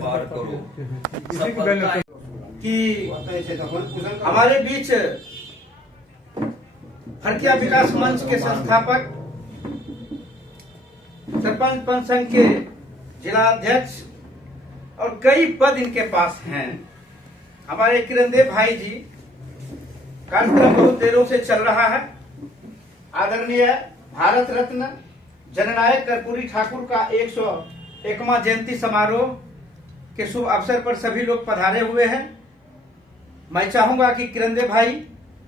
पार करो। कि हमारे बीच फरकिया विकास मंच के संस्थापक, सरपंच पंच संघ के जिला अध्यक्ष और कई पद इनके पास हैं, हमारे किरणदेव भाई जी। कार्यक्रम बहुत देरों से चल रहा है। आदरणीय भारत रत्न जननायक कर्पूरी ठाकुर का 101वां जयंती समारोह के शुभ अवसर पर सभी लोग पधारे हुए हैं। मैं चाहूंगा कि किरणदेव भाई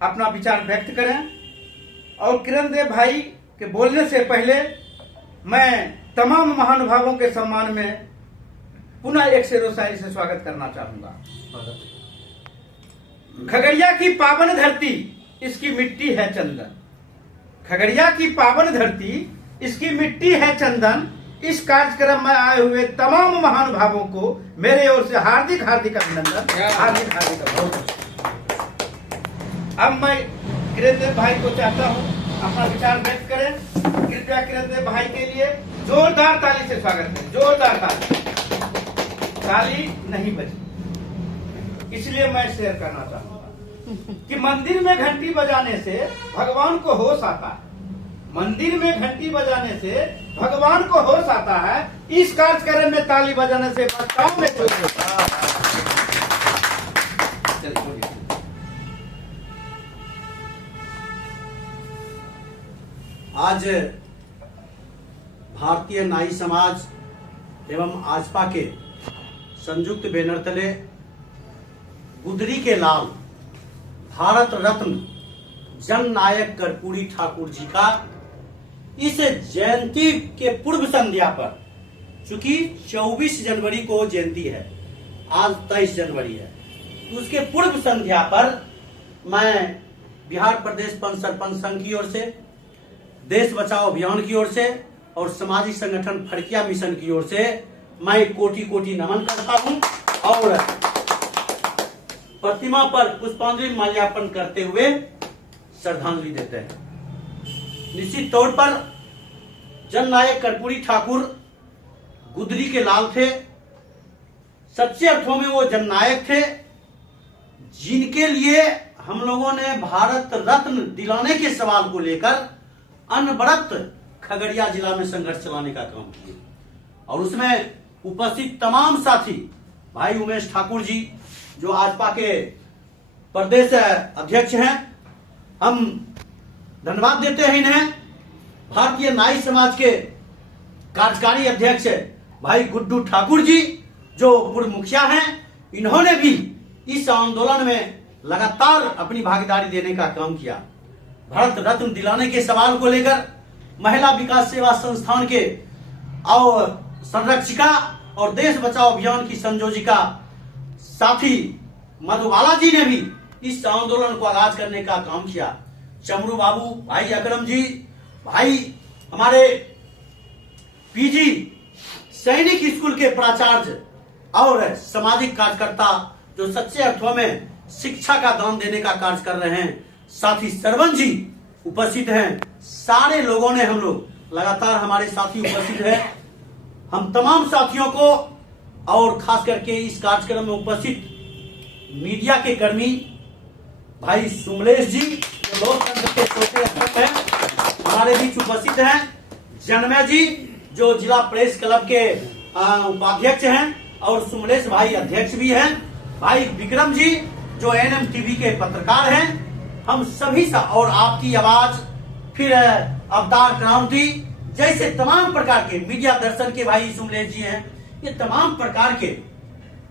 अपना विचार व्यक्त करें और किरणदेव भाई के बोलने से पहले मैं तमाम महानुभावों के सम्मान में पुनः एक शेरो शायरी से स्वागत करना चाहूंगा। खगड़िया की पावन धरती, इसकी मिट्टी है चंदन। खगड़िया की पावन धरती, इसकी मिट्टी है चंदन। इस कार्यक्रम में आए हुए तमाम महानुभावों को मेरे ओर से हार्दिक हार्दिक अभिनंदन, हार्दिक हार्दिक अभिनंदन। अब मैं किरणदेव भाई को चाहता हूं अपना विचार व्यक्त करें। कृपया किरणदेव भाई के लिए जोरदार ताली से स्वागत करें। जोरदार ताली। ताली नहीं बजी, इसलिए मैं शेयर करना चाहूंगा कि मंदिर में घंटी बजाने से भगवान को होश आता है। मंदिर में घंटी बजाने से भगवान को होश आता है। इस कार्यक्रम में ताली बजाने से बच्चाओं में होश होता है। आज भारतीय नाई समाज एवं आजपा के संयुक्त बैनर तले गुदरी के लाल भारत रत्न जननायक कर्पूरी ठाकुर जी का इस जयंती के पूर्व संध्या पर, चूंकि 24 जनवरी को जयंती है, आज 23 जनवरी है, तो उसके पूर्व संध्या पर मैं बिहार प्रदेश पंच सरपंच संघ की ओर से, देश बचाओ अभियान की ओर से और सामाजिक संगठन फरकिया मिशन की ओर से मैं कोटि कोटि नमन करता हूं और प्रतिमा पर पुष्पांजलि माल्यार्पण करते हुए श्रद्धांजलि देते हैं। निश्चित तौर पर जननायक कर्पूरी ठाकुर गुदरी के लाल थे। सच्चे अर्थों में वो जननायक थे जिनके लिए हम लोगों ने भारत रत्न दिलाने के सवाल को लेकर अनवरत खगड़िया जिला में संघर्ष चलाने का काम किया और उसमें उपस्थित तमाम साथी, भाई उमेश ठाकुर जी जो आजपा के प्रदेश अध्यक्ष हैं, हम धन्यवाद देते हैं इन्हें। भारतीय नाई समाज के कार्यकारी अध्यक्ष भाई गुड्डू ठाकुर जी जो पूर्व मुखिया हैं, इन्होंने भी इस आंदोलन में लगातार अपनी भागीदारी देने का काम किया। भारत रत्न दिलाने के सवाल को लेकर महिला विकास सेवा संस्थान के और संरक्षिका और देश बचाओ अभियान की संयोजिका साथी मधुबाला जी ने भी इस आंदोलन को आगाज करने का काम किया। चमरू बाबू, भाई अकरम जी, भाई हमारे पीजी सैनिक स्कूल के प्राचार्य और सामाजिक कार्यकर्ता जो सच्चे अर्थों में शिक्षा का दान देने का कार्य कर रहे हैं, साथी सरवन जी उपस्थित हैं। सारे लोगों ने, हम लोग लगातार हमारे साथी उपस्थित हैं। हम तमाम साथियों को और खास करके इस कार्यक्रम में उपस्थित मीडिया के कर्मी भाई सुमलेश जी जो लोकतंत्र के छोटे अध्यक्ष हैं हमारे बीच उपस्थित हैं, जन्मय जी जो जिला प्रेस क्लब के उपाध्यक्ष हैं और सुमलेश भाई अध्यक्ष भी हैं, भाई विक्रम जी जो NMTV के पत्रकार हैं, हम सभी और आपकी आवाज, फिर अवतार क्रांति जैसे तमाम प्रकार के मीडिया दर्शन के भाई सुमलेश जी हैं, ये तमाम प्रकार के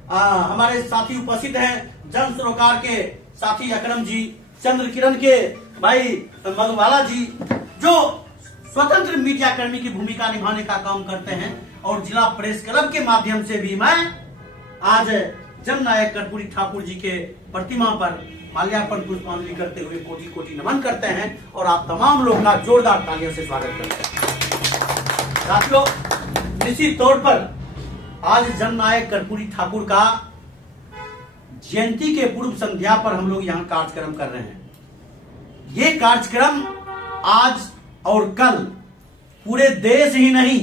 हमारे साथी उपस्थित हैं। जन सरोकार के साथी अकरम जी, चंद्र किरण के भाई मधुबाला जी जो स्वतंत्र मीडिया कर्मी की भूमिका निभाने का काम करते हैं और जिला प्रेस क्लब के माध्यम से भी मैं आज जननायक कर्पूरी ठाकुर जी के प्रतिमा पर माल्यार्पण पुष्पांजलि करते हुए कोटि कोटि नमन करते हैं और आप तमाम लोग का जोरदार तालियों से स्वागत करते हैं। साथियों, निश्चित तौर पर आज जननायक कर्पूरी ठाकुर का जयंती के पूर्व संध्या पर हम लोग यहाँ कार्यक्रम कर रहे हैं। ये कार्यक्रम आज और कल पूरे देश ही नहीं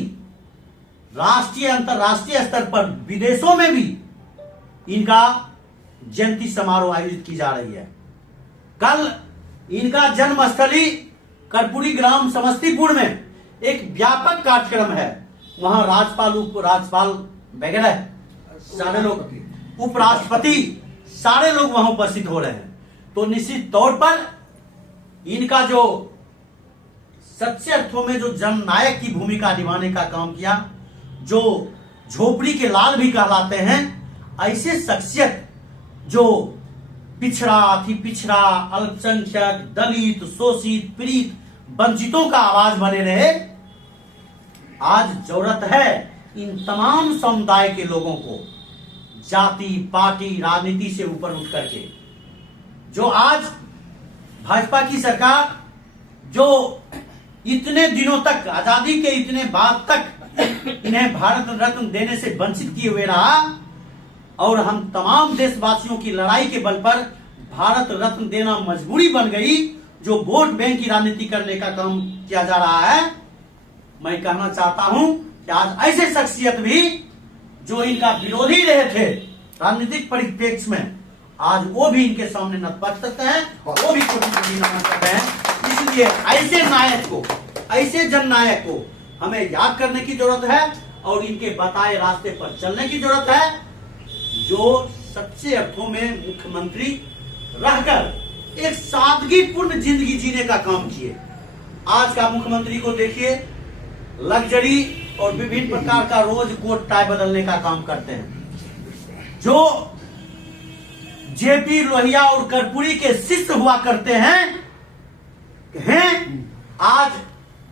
राष्ट्रीय अंतर्राष्ट्रीय स्तर पर विदेशों में भी इनका जयंती समारोह आयोजित की जा रही है। कल इनका जन्मस्थली कर्पूरी ग्राम समस्तीपुर में एक व्यापक कार्यक्रम है। वहां राज्यपाल, उपराज्यपाल वगैरह सारे लोग, उपराष्ट्रपति सारे लोग वहां उपस्थित हो रहे हैं। तो निश्चित तौर पर इनका जो सच्चे अर्थों में जो जननायक की भूमिका निभाने का काम किया, जो झोपड़ी के लाल भी कहलाते हैं, ऐसे शख्सियत जो पिछड़ा, अति पिछड़ा, अल्पसंख्यक, दलित, शोषित, पीड़ित, वंचितों का आवाज बने रहे। आज जरूरत है इन तमाम समुदाय के लोगों को जाति, पार्टी, राजनीति से ऊपर उठ करके, जो आज भाजपा की सरकार जो इतने दिनों तक, आजादी के इतने बाद तक इन्हें भारत रत्न देने से वंचित किए हुए रहा, और हम तमाम देशवासियों की लड़ाई के बल पर भारत रत्न देना मजबूरी बन गई, जो वोट बैंक की राजनीति करने का काम किया जा रहा है। मैं कहना चाहता हूं कि आज ऐसे शख्सियत भी जो इनका विरोधी रहे थे राजनीतिक परिप्रेक्ष्य में, आज वो भी इनके सामने नतमस्तक हैं, वो भी कोटि नमन करते हैं। इसलिए ऐसे नायक को, ऐसे जननायक को हमें याद करने की जरूरत है और इनके बताए रास्ते पर चलने की जरूरत है, जो सच्चे अर्थों में मुख्यमंत्री रहकर एक सादगीपूर्ण जिंदगी जीने का काम किए। आज का मुख्यमंत्री को देखिए, लग्जरी और विभिन्न प्रकार का रोज कोट टाई बदलने का काम करते हैं। जो जेपी लोहिया और कर्पूरी के शिष्य हुआ करते हैं, आज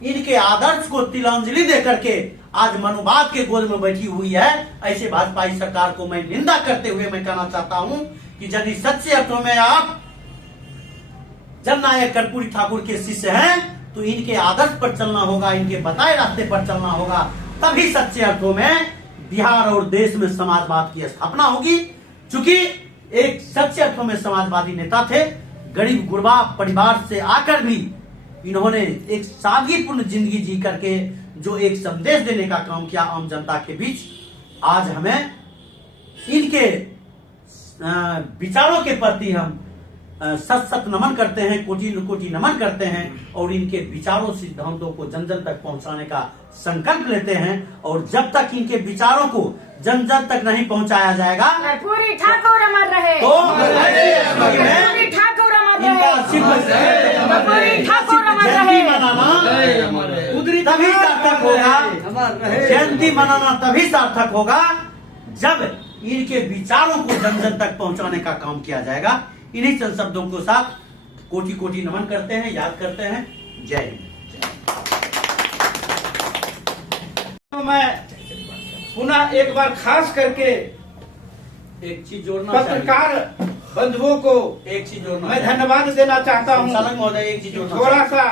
इनके आदर्श को तिलांजलि देकर के आज मनुवाद के गोद में बैठी हुई है। ऐसे भाजपा सरकार को मैं निंदा करते हुए मैं कहना चाहता हूं कि यदि सच्चे अर्थों में आप जननायक कर्पूरी ठाकुर के शिष्य हैं, तो इनके आदर्श पर चलना होगा, इनके बताए रास्ते पर चलना होगा, तभी सच्चे अर्थों में बिहार और देश में समाजवाद की स्थापना होगी। चूंकि एक सच्चे अर्थों में समाजवादी नेता थे, गरीब गुरबा परिवार से आकर भी इन्होंने एक सादगीपूर्ण जिंदगी जी करके जो एक संदेश देने का काम किया आम जनता के बीच। आज हमें इनके विचारों के प्रति हम सत सत नमन करते हैं, कोटि कोटि नमन करते हैं और इनके विचारों सिद्धांतों को जन जन तक पहुंचाने का संकल्प लेते हैं। और जब तक इनके विचारों को जन जन तक नहीं पहुंचाया जाएगा, कर्पूरी ठाकुर अमर रहे, तो कर्पूरी ठाकुर अमर रहे, कर्पूरी ठाकुर अमर रहे। तभी सार्थक होगा, जयंती मनाना तभी सार्थक होगा जब इनके विचारों को जन जन तक पहुंचाने का काम किया जाएगा। इन्हीं चंद शब्दों के साथ कोटि कोटि नमन करते हैं, याद करते हैं। जय हिंद। तो मैं पुनः एक बार खास करके एक चीज जोड़ना, पत्रकार बंधुओं को एक चीज जोड़ना मैं धन्यवाद देना चाहता हूँ। संचालक महोदय, एक चीज जोड़ना, थोड़ा सा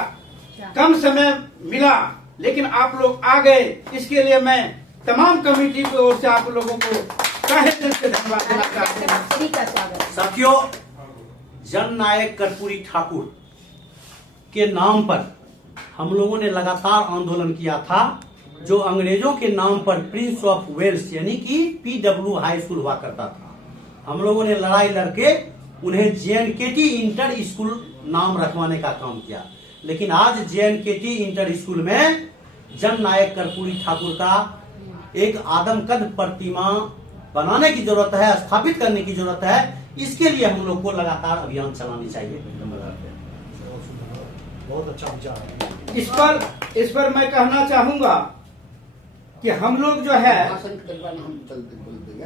कम समय मिला लेकिन आप लोग आ गए, इसके लिए मैं तमाम कमेटी की ओर से आप लोगों को तहे दिल से धन्यवाद देना चाहता हूँ। साथियों, जननायक कर्पूरी ठाकुर के नाम पर हम लोगों ने लगातार आंदोलन किया था। जो अंग्रेजों के नाम पर प्रिंस ऑफ वेल्स यानी कि PW हाई स्कूल हुआ करता था, हम लोगों ने लड़ाई लड़के उन्हें JNKT इंटर स्कूल नाम रखवाने का काम किया। लेकिन आज JNKT इंटर स्कूल में जननायक कर्पूरी ठाकुर का एक आदमकद प्रतिमा बनाने की जरूरत है, स्थापित करने की जरूरत है। इसके लिए हम लोग को लगातार अभियान चलानी चाहिए। बहुत अच्छा विचार है। इस पर मैं कहना चाहूंगा कि हम लोग जो है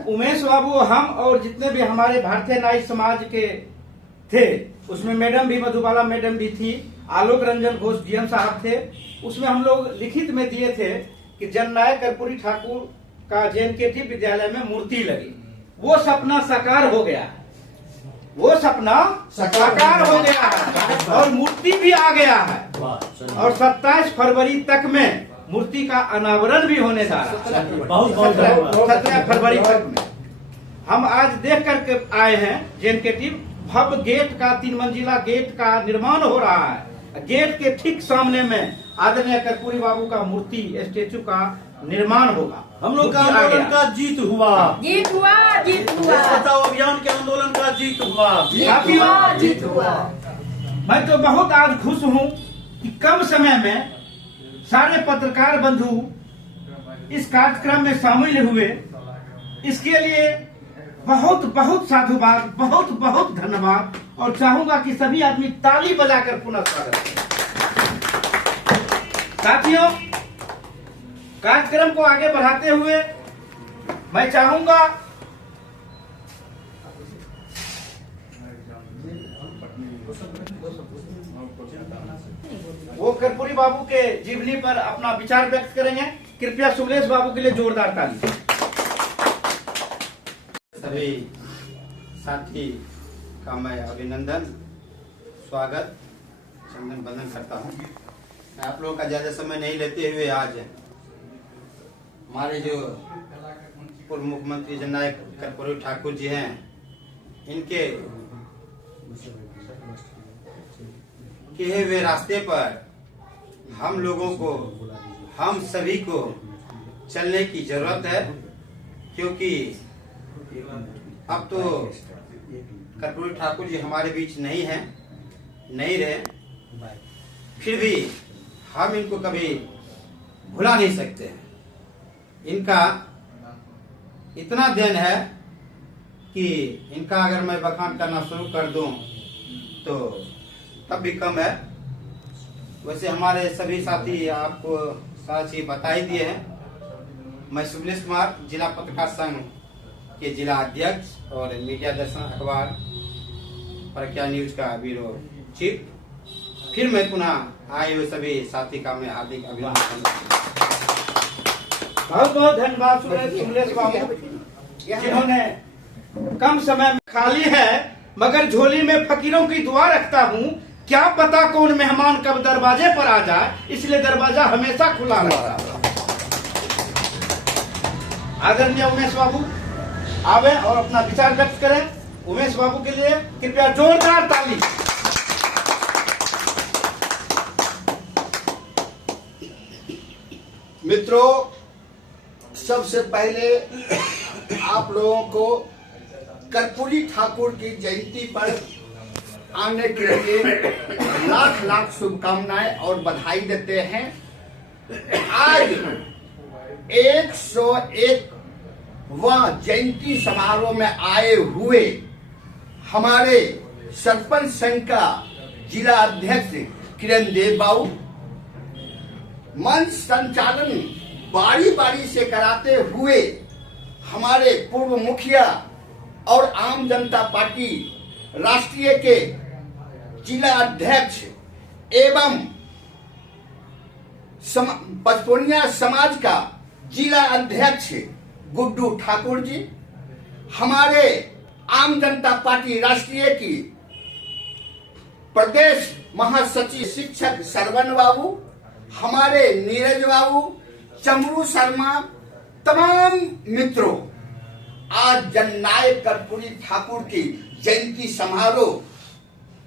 उमेश बाबू, हम और जितने भी हमारे भारतीय नाई समाज के थे, उसमें मैडम भी, मधुबाला मैडम भी थी, आलोक रंजन घोष DM साहब थे। उसमें हम लोग लिखित में दिए थे कि जननायक कर्पूरी ठाकुर का JNKT विद्यालय में मूर्ति लगी। वो सपना साकार हो गया, वो सपना साकार हो गया है और मूर्ति भी आ गया है। और 27 फरवरी तक में मूर्ति का अनावरण भी होने जा रहा है। 17 फरवरी तक में हम आज देख करके आए हैं। JNKT भव्य गेट का 3 मंजिला गेट का निर्माण हो रहा है। गेट के ठीक सामने में आदरणीय कर्पूरी बाबू का मूर्ति, स्टेचू का निर्माण होगा। हम लोग का मुक्ति आ आंदोलन गया। का जीत हुआ। जीत हुआ, जीत देश हुआ, बचाओ अभियान के आंदोलन का जीत हुआ। जीत हुआ, जीत हुआ। मैं तो बहुत आज खुश हूं कि कम समय में सारे पत्रकार बंधु इस कार्यक्रम में शामिल हुए। इसके लिए बहुत बहुत साधुवाद, बहुत बहुत धन्यवाद, और चाहूंगा कि सभी आदमी ताली बजाकर पुनः स्वागत करें। साथियों, कार्यक्रम को आगे बढ़ाते हुए मैं चाहूंगा वो कर्पूरी बाबू के जीवनी पर अपना विचार व्यक्त करेंगे। कृपया सुमलेश बाबू के लिए जोरदार ताली। सभी साथी का मैं अभिनंदन, स्वागत, चंदन बंदन करता हूं। मैं आप लोगों का ज्यादा समय नहीं लेते हुए आज हमारे जो पूर्व मुख्यमंत्री जननायक कर्पूरी ठाकुर जी हैं, इनके कहे हुए रास्ते पर हम लोगों को, हम सभी को चलने की जरूरत है, क्योंकि अब तो कर्पूरी ठाकुर जी हमारे बीच नहीं हैं, नहीं रहे, फिर भी हम इनको कभी भुला नहीं सकते हैं। इनका इतना देन है कि इनका अगर मैं बखान करना शुरू कर दूं तो तब भी कम है। वैसे हमारे सभी साथी आपको सारा चीज बता ही दिए हैं। मैं सुमलेश कुमार, जिला पत्रकार संघ के जिला अध्यक्ष और मीडिया दर्शन अखबार प्रज्ञा न्यूज का ब्यूरो चीफ, फिर मैं पुनः आए हुए सभी साथी का मैं हार्दिक अभिनंदन करता हूं। बहुत बहुत धन्यवाद सुमलेश बाबू, जिन्होंने कम समय में खाली है मगर झोली में फकीरों की दुआ रखता हूँ। क्या पता कौन मेहमान कब दरवाजे पर आ जाए, इसलिए दरवाजा हमेशा खुला रहता है। आदरणीय उमेश बाबू आवे और अपना विचार व्यक्त करें। उमेश बाबू के लिए कृपया जोरदार ताली। मित्रों, सबसे पहले आप लोगों को कर्पूरी ठाकुर की जयंती पर आने के लिए लाख लाख शुभकामनाएं और बधाई देते हैं। आज 101वां जयंती समारोह में आए हुए हमारे सरपंच संघ का जिला अध्यक्ष किरण देव बाबू, मंच संचालन बारी बारी से कराते हुए हमारे पूर्व मुखिया और आम जनता पार्टी राष्ट्रीय के जिला अध्यक्ष एवं पचपोनिया समाज का जिला अध्यक्ष गुड्डू ठाकुर जी, हमारे आम जनता पार्टी राष्ट्रीय की प्रदेश महासचिव शिक्षक सरवन बाबू, हमारे नीरज बाबू, चमरू शर्मा, तमाम मित्रों, आज जननायक कर्पूरी ठाकुर की जयंती समारोह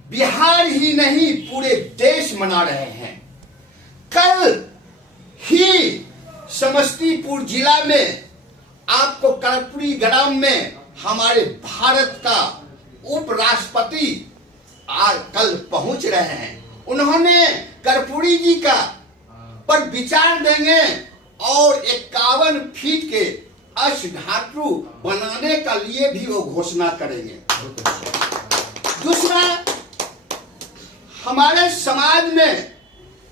बिहार ही नहीं पूरे देश मना रहे हैं। कल ही समस्तीपुर जिला में आपको कर्पूरी ग्राम में हमारे भारत का उपराष्ट्रपति आज कल पहुंच रहे हैं। उन्होंने कर्पूरी जी का पर विचार देंगे और 51 फीट के अष्टधातु बनाने का लिए भी वो घोषणा करेंगे। दूसरा, हमारे समाज में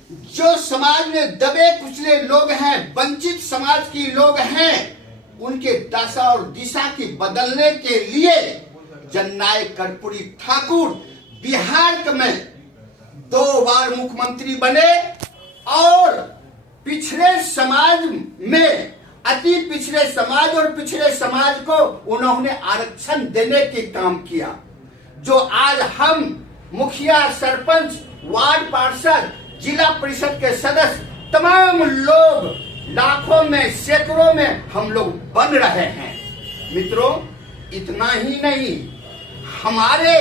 जो समाज में दबे कुचले लोग हैं, वंचित समाज की लोग हैं, उनके दशा और दिशा की बदलने के लिए जननायक कर्पूरी ठाकुर बिहार में 2 बार मुख्यमंत्री बने और पिछड़े समाज में, अति पिछड़े समाज और पिछड़े समाज को उन्होंने आरक्षण देने के काम किया। जो आज हम मुखिया, सरपंच, वार्ड पार्षद, जिला परिषद के सदस्य, तमाम लोग लाखों में, सैकड़ों में हम लोग बन रहे हैं। मित्रों, इतना ही नहीं, हमारे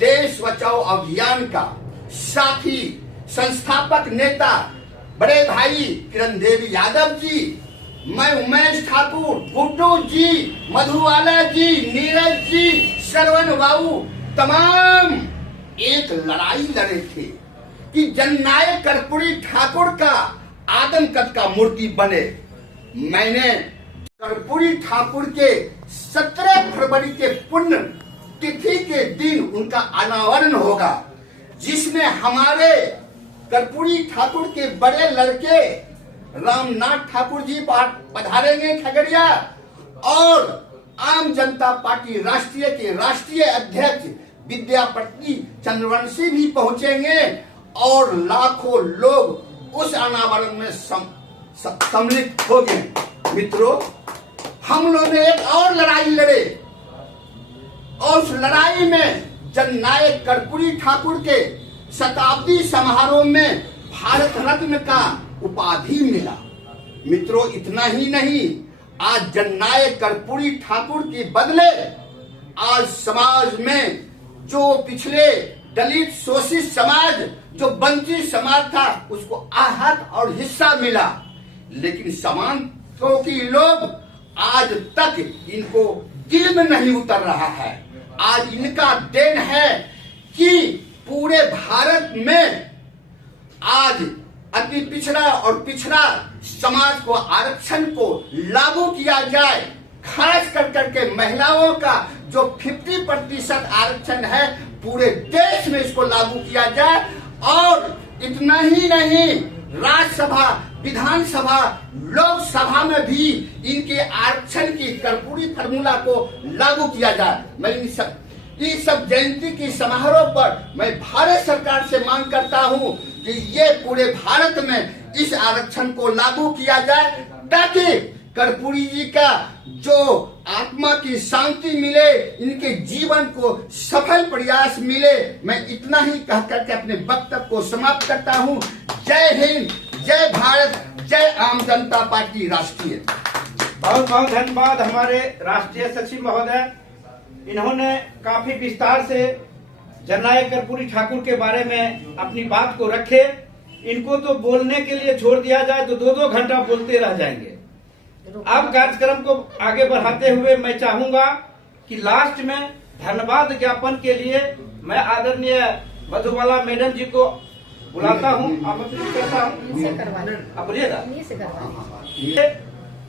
देश बचाओ अभियान का साथी, संस्थापक नेता बड़े भाई किरण देव यादव जी मैं उमेश ठाकुर, गुड्डू जी, मधुबाला जी, नीरज जी, श्रवण बाबू तमाम एक लड़ाई लड़े थे कि जननायक कर्पूरी ठाकुर का आदमकद का मूर्ति बने। मैंने कर्पूरी ठाकुर के 17 फरवरी के पुण्य तिथि के दिन उनका अनावरण होगा, जिसमें हमारे कर्पूरी ठाकुर के बड़े लड़के रामनाथ ठाकुर जी पधारेंगे खगड़िया, और आम जनता पार्टी राष्ट्रीय के राष्ट्रीय अध्यक्ष विद्यापति चंद्रवंशी भी पहुंचेंगे, और लाखों लोग उस अनावरण में सम्मिलित होंगे। मित्रों, हम लोगों ने एक और लड़ाई लड़े, और उस लड़ाई में जननायक कर्पूरी ठाकुर के शताब्दी समारोह में भारत रत्न का उपाधि मिला। मित्रों, इतना ही नहीं, आज जननायक कर्पूरी ठाकुर के बदले आज समाज में जो पिछले दलित शोषित समाज, जो वंचित समाज था, उसको आहत और हिस्सा मिला। लेकिन समानों की लोग आज तक इनको दिल में नहीं उतर रहा है। आज इनका देन है कि पूरे भारत में आज अति पिछड़ा और पिछड़ा समाज को आरक्षण को लागू किया जाए। खास कर करके महिलाओं का जो 50% आरक्षण है, पूरे देश में इसको लागू किया जाए। और इतना ही नहीं, राज्यसभा, विधानसभा, लोकसभा में भी इनके आरक्षण की कर्पूरी फार्मूला को लागू किया जाए। मैं इस सब जयंती की समारोह पर मैं भारत सरकार से मांग करता हूं कि ये पूरे भारत में इस आरक्षण को लागू किया जाए, ताकि कर्पूरी जी का जो आत्मा की शांति मिले, इनके जीवन को सफल प्रयास मिले। मैं इतना ही कह करके अपने वक्तव्य को समाप्त करता हूं। जय हिंद, जय भारत, जय आम जनता पार्टी राष्ट्रीय। बहुत बहुत धन्यवाद हमारे राष्ट्रीय सचिव महोदय। इन्होंने काफी विस्तार से जननायक कर्पूरी ठाकुर के बारे में अपनी बात को रखे। इनको तो बोलने के लिए छोड़ दिया जाए तो 2-2 घंटा बोलते रह जाएंगे। अब कार्यक्रम को आगे बढ़ाते हुए मैं चाहूंगा कि लास्ट में धन्यवाद ज्ञापन के लिए मैं आदरणीय मधुबाला मैडम जी को बुलाता हूं, आमंत्रित करता हूं। आप बोलिएगा।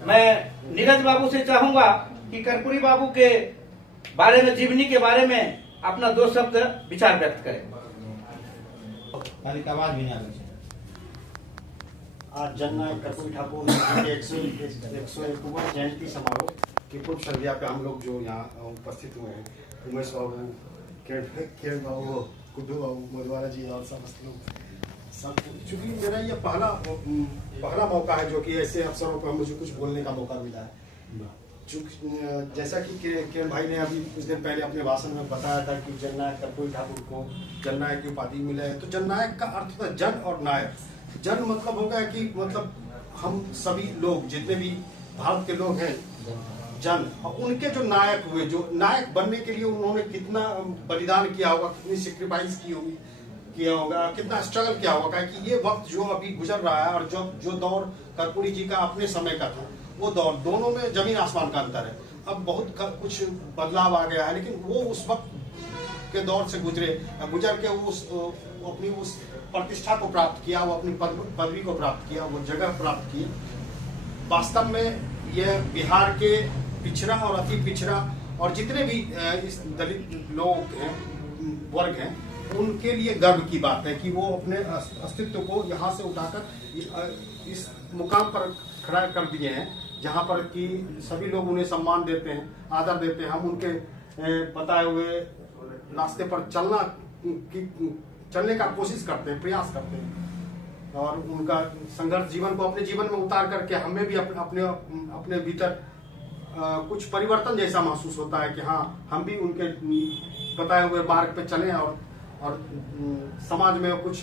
मैं नीरज बाबू से चाहूंगा कि कर्पूरी बाबू के बारे में, जीवनी के बारे में अपना 2 शब्द विचार व्यक्त करें। आवाज भी नहीं आ रही। आज जननायक कर्पूरी ठाकुर के 101वां जयंती समारोह की पूर्व संध्या पे हम लोग जो यहाँ उपस्थित हुए हैं, उमेश बाबू, किरण बाबू, गुड्डू बाबू, मधुबाला जी और समस्त लोग सब, चूंकि मेरा ये पहला मौका है जो कि ऐसे अवसरों पर मुझे कुछ बोलने का मौका मिला है। जैसा कि किरण भाई ने अभी कुछ दिन पहले अपने भाषण में बताया था कि जननायक कर्पूरी ठाकुर को जननायक की उपाधि मिला है, तो जननायक का अर्थ था जन और नायक। जन मतलब होगा कि मतलब हम सभी लोग, जितने भी भारत के लोग हैं, जन, और उनके जो नायक हुए, जो नायक बनने के लिए उन्होंने कितना बलिदान किया होगा, कितनी सेक्रीफाइस किया होगा, कितना स्ट्रगल किया होगा। कि ये वक्त जो अभी गुजर रहा है और जो दौर कर्पूरी जी का अपने समय का था, वो दौर, दोनों में जमीन आसमान का अंतर है। अब बहुत कुछ बदलाव आ गया है, लेकिन वो उस वक्त के दौर से गुजर के अपनी उस प्रतिष्ठा को प्राप्त किया, वो अपनी पदवी को प्राप्त किया, वो जगह प्राप्त की। वास्तव में यह बिहार के पिछड़ा और अति पिछड़ा और जितने भी इस दलित लोग हैं, वर्ग हैं, उनके लिए गर्व की बात है कि वो अपने अस्तित्व को यहाँ से उठाकर इस मुकाम पर खड़ा कर दिए हैं, जहाँ पर कि सभी लोग उन्हें सम्मान देते हैं, आदर देते हैं। हम उनके बताए हुए रास्ते पर चलने का कोशिश करते हैं, प्रयास करते हैं, और उनका संघर्ष जीवन को अपने जीवन में उतार करके हमें भी अपने भीतर कुछ परिवर्तन जैसा महसूस होता है कि हाँ, हम भी उनके बताए हुए मार्ग पे चलें और समाज में कुछ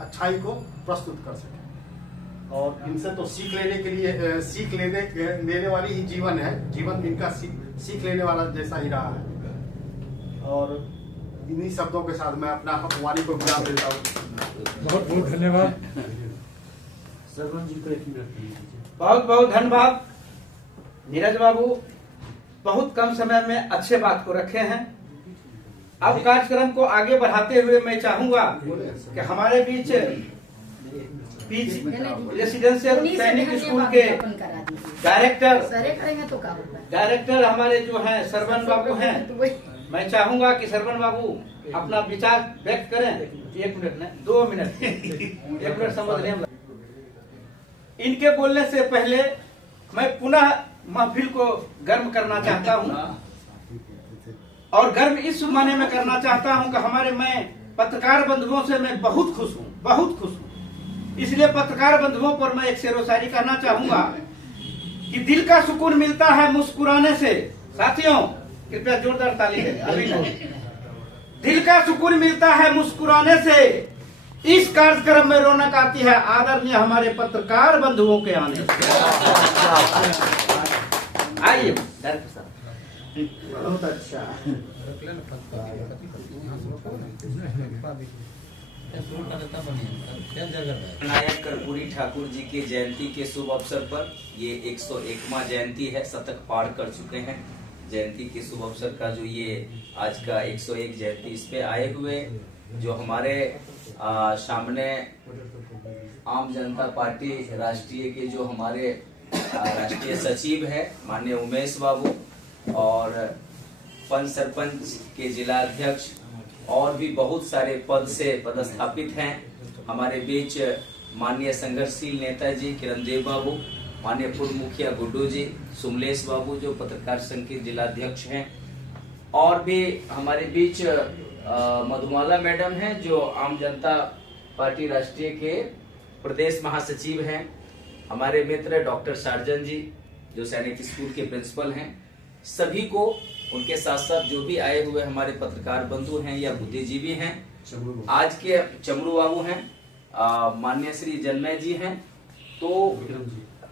अच्छाई को प्रस्तुत कर सकें। और इनसे तो सीख लेने वाली ही जीवन है, जीवन इनका सीख लेने वाला जैसा ही रहा है। और इन्हीं शब्दों के साथ मैं अपना वाणी को विराम देता हूँ। बहुत बहुत धन्यवाद। बहुत बहुत धन्यवाद नीरज बाबू बहुत कम समय में अच्छे बात को रखे हैं। अब कार्यक्रम को आगे बढ़ाते हुए मैं चाहूंगा कि हमारे बीच रेसिडेंशियल सैनिक स्कूल के डायरेक्टर हमारे जो हैं सरवन बाबू हैं, मैं चाहूंगा कि सरवन बाबू अपना विचार व्यक्त करें। 1 मिनट नहीं 2 मिनट 1 मिनट समझ रहे हैं। इनके बोलने से पहले मैं पुनः महफिल को गर्म करना चाहता हूं, और गर्म इस माने में करना चाहता हूं कि हमारे मैं पत्रकार बंधुओं से मैं बहुत खुश हूं। इसलिए पत्रकार बंधुओं पर मैं एक शेरो शायरी कहना चाहूंगा कि दिल का सुकून मिलता है मुस्कुराने से। साथियों कृपया जोरदार ताली दें। अभी नहीं। दिल का सुकून मिलता है मुस्कुराने से, इस कार्यक्रम में रौनक आती है आदरणीय हमारे पत्रकार बंधुओं के आने से। आइए डायरेक्टर साहब। बहुत अच्छा। नायक कर्पूरी ठाकुर जी के जयंती के शुभ अवसर पर ये 101वां जयंती है, शतक पार कर चुके हैं। जयंती के शुभ अवसर का जो ये आज का 101 जयंती, इस पे आए हुए जो हमारे सामने आम जनता पार्टी राष्ट्रीय के जो हमारे राष्ट्रीय सचिव है माननीय उमेश बाबू, और पंच सरपंच के जिला अध्यक्ष और भी बहुत सारे पद से पदस्थापित हैं। हमारे बीच माननीय संघर्षशील नेता जी किरणदेव बाबू, माननीय पूर्व मुखिया गुड्डू जी, सुमलेश बाबू जो पत्रकार संघ के जिला अध्यक्ष हैं, और भी हमारे बीच मधुमाला मैडम हैं जो आम जनता पार्टी राष्ट्रीय के प्रदेश महासचिव हैं। हमारे मित्र डॉक्टर सार्जन जी जो सैनिक स्कूल के प्रिंसिपल हैं। सभी को, उनके साथ साथ जो भी आए हुए हमारे पत्रकार बंधु हैं या बुद्धिजीवी हैं, आज के चमरू बाबू हैं, माननीय श्री जन्मय जी हैं, तो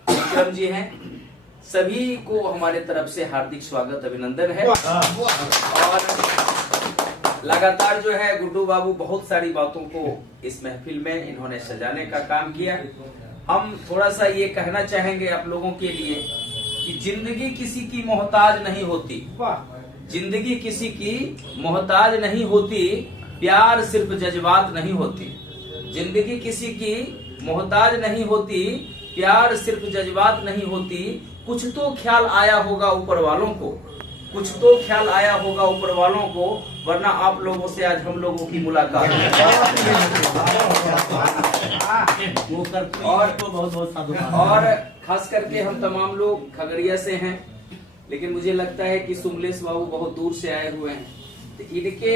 विक्रम जी हैं, सभी को हमारे तरफ से हार्दिक स्वागत अभिनंदन है। और लगातार जो है गुड्डू बाबू बहुत सारी बातों को इस महफिल में इन्होंने सजाने का काम किया। हम थोड़ा सा ये कहना चाहेंगे आप लोगों के लिए कि जिंदगी किसी की मोहताज नहीं होती, जिंदगी किसी की मोहताज नहीं होती, प्यार सिर्फ जज्बात नहीं होती। जिंदगी किसी की मोहताज नहीं होती, प्यार सिर्फ जज्बात नहीं होती। कुछ तो ख्याल आया होगा ऊपर वालों को, कुछ तो ख्याल आया होगा ऊपर वालों को, वरना आप लोगों से आज हम लोगों की मुलाकात और खास करके हम तमाम लोग खगड़िया से हैं, लेकिन मुझे लगता है कि सुमलेश बाबू बहुत दूर से आए हुए हैं। तो इनके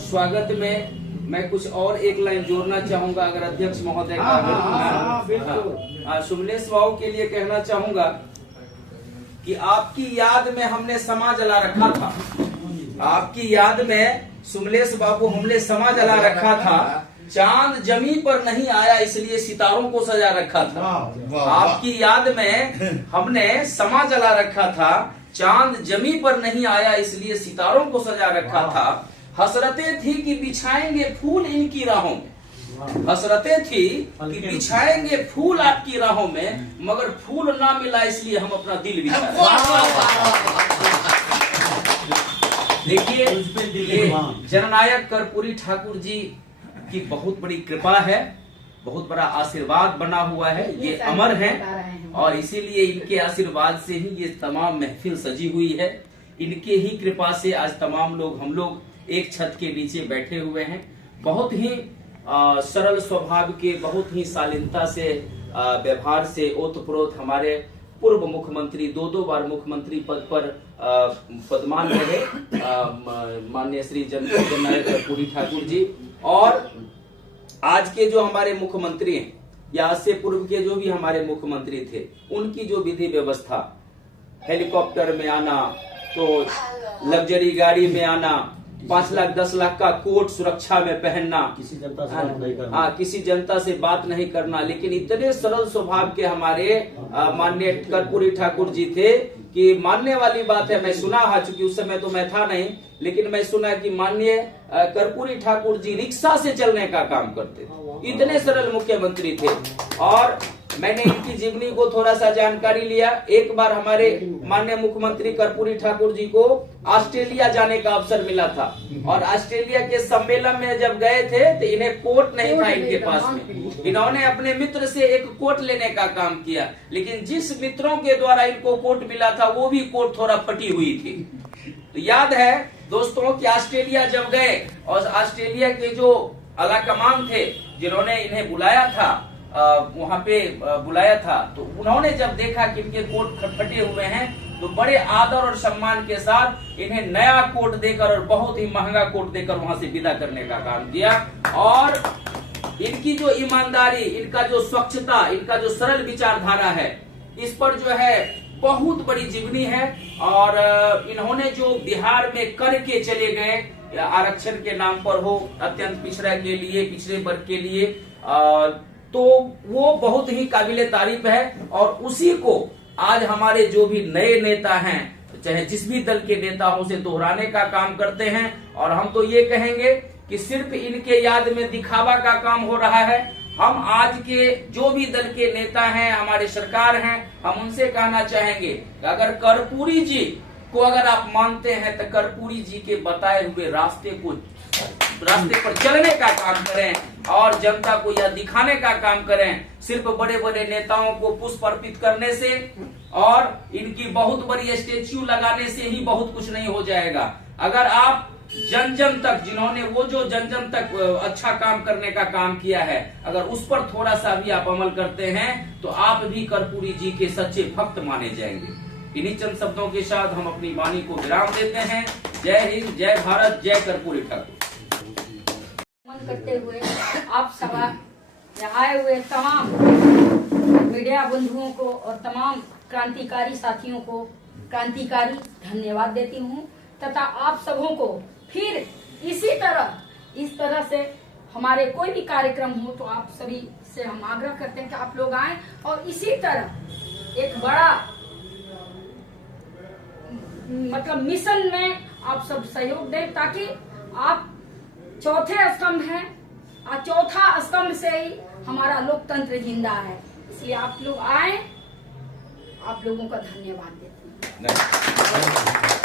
स्वागत में मैं कुछ और एक लाइन जोड़ना चाहूंगा, अगर अध्यक्ष महोदय का। सुमलेश बाबू के लिए कहना चाहूंगा कि आपकी याद में हमने समा जला रखा था, आपकी याद में सुमलेश बाबू हमने समा जला रखा था। चांद जमीन पर नहीं आया इसलिए सितारों को सजा रखा था। आपकी याद में हमने समा जला रखा था, चांद जमीन पर नहीं आया इसलिए सितारों को सजा रखा था। हसरतें थी कि बिछाएंगे फूल इनकी राहों में, हसरतें थी कि बिछाएंगे फूल आपकी राहों में, मगर फूल ना मिला इसलिए हम अपना दिल बिछाए। देखिए जननायक कर्पूरी ठाकुर जी की बहुत बड़ी कृपा है, बहुत बड़ा आशीर्वाद बना हुआ है, ये अमर है, और इसीलिए इनके आशीर्वाद से ही ये तमाम महफिल सजी हुई है। इनके ही कृपा से आज तमाम लोग, हम लोग एक छत के नीचे बैठे हुए हैं। बहुत ही सरल स्वभाव के, बहुत ही शालीनता से, व्यवहार से ओतप्रोत हमारे पूर्व मुख्यमंत्री, 2 बार मुख्यमंत्री पद पर पदमान रहे माननीय श्री जननायक कर्पूरी ठाकुर जी, और आज के जो हमारे मुख्यमंत्री हैं या आज से पूर्व के जो भी हमारे मुख्यमंत्री थे, उनकी जो विधि व्यवस्था, हेलीकॉप्टर में आना, तो लग्जरी गाड़ी में आना, 5 लाख 10 लाख का कोट सुरक्षा में पहनना, किसी जनता से बात नहीं करना, लेकिन इतने सरल स्वभाव के हमारे माननीय कर्पूरी ठाकुर जी थे कि मानने वाली बात है। मैं सुना है, चूंकि उस समय तो मैं था नहीं, लेकिन मैं सुना कि माननीय कर्पूरी ठाकुर जी रिक्शा से चलने का काम करते थे, इतने सरल मुख्यमंत्री थे। और मैंने इनकी जीवनी को थोड़ा सा जानकारी लिया। एक बार हमारे माननीय मुख्यमंत्री कर्पूरी ठाकुर जी को ऑस्ट्रेलिया जाने का अवसर मिला था और ऑस्ट्रेलिया के सम्मेलन में जब गए थे तो इन्हें कोट नहीं था इनके पास में। इन्होंने अपने मित्र से एक कोट लेने का काम किया, लेकिन जिस मित्रों के द्वारा इनको कोट मिला था वो भी कोट थोड़ा फटी हुई थी। तो याद है दोस्तों कि ऑस्ट्रेलिया जब गए और ऑस्ट्रेलिया के जो आला कमान थे जिन्होंने इन्हें बुलाया था, वहां पे बुलाया था, तो उन्होंने जब देखा कि इनके कोट फटे हुए हैं तो बड़े आदर और सम्मान के साथ इन्हें नया कोट देकर और बहुत ही महंगा कोट देकर वहां से विदा करने का काम किया। और इनकी जो ईमानदारी, इनका जो स्वच्छता, इनका जो सरल विचारधारा है, इस पर जो है बहुत बड़ी जीवनी है। और इन्होंने जो बिहार में करके चले गए आरक्षण के नाम पर हो, अत्यंत पिछड़ा के लिए, पिछड़े वर्ग के लिए, तो वो बहुत ही काबिले तारीफ है। और उसी को आज हमारे जो भी नए नेता हैं, चाहे जिस भी दल के नेता हो, उसे दोहराने का काम करते हैं। और हम तो ये कहेंगे कि सिर्फ इनके याद में दिखावा का काम हो रहा है। हम आज के जो भी दल के नेता हैं, हमारे सरकार हैं, हम उनसे कहना चाहेंगे कि अगर कर्पूरी जी को अगर आप मानते हैं तो कर्पूरी जी के बताए हुए रास्ते पर चलने का काम करें और जनता को यह दिखाने का काम करें। सिर्फ बड़े बड़े नेताओं को पुष्प अर्पित करने से और इनकी बहुत बड़ी स्टेच्यू लगाने से ही बहुत कुछ नहीं हो जाएगा। अगर आप जन जन तक, जिन्होंने वो जो जन जन तक अच्छा काम करने का काम किया है, अगर उस पर थोड़ा सा भी आप अमल करते हैं तो आप भी कर्पूरी जी के सच्चे भक्त माने जाएंगे। इन्हीं चंद शब्दों के साथ हम अपनी वाणी को विराम देते हैं। जय हिंद, जय भारत, जय कर्पूरी ठाकुर। करते हुए आप सभा आए हुए तमाम मीडिया बंधुओं को और तमाम क्रांतिकारी साथियों को क्रांतिकारी धन्यवाद देती हूँ, तथा आप सबों को फिर इस तरह से हमारे कोई भी कार्यक्रम हो तो आप सभी से हम आग्रह करते हैं कि आप लोग आए और इसी तरह एक बड़ा मतलब मिशन में आप सब सहयोग दें, ताकि आप चौथे स्तंभ हैं और चौथा स्तंभ से ही हमारा लोकतंत्र जिंदा है। इसलिए आप लोग आए, आप लोगों का धन्यवाद देते हैं।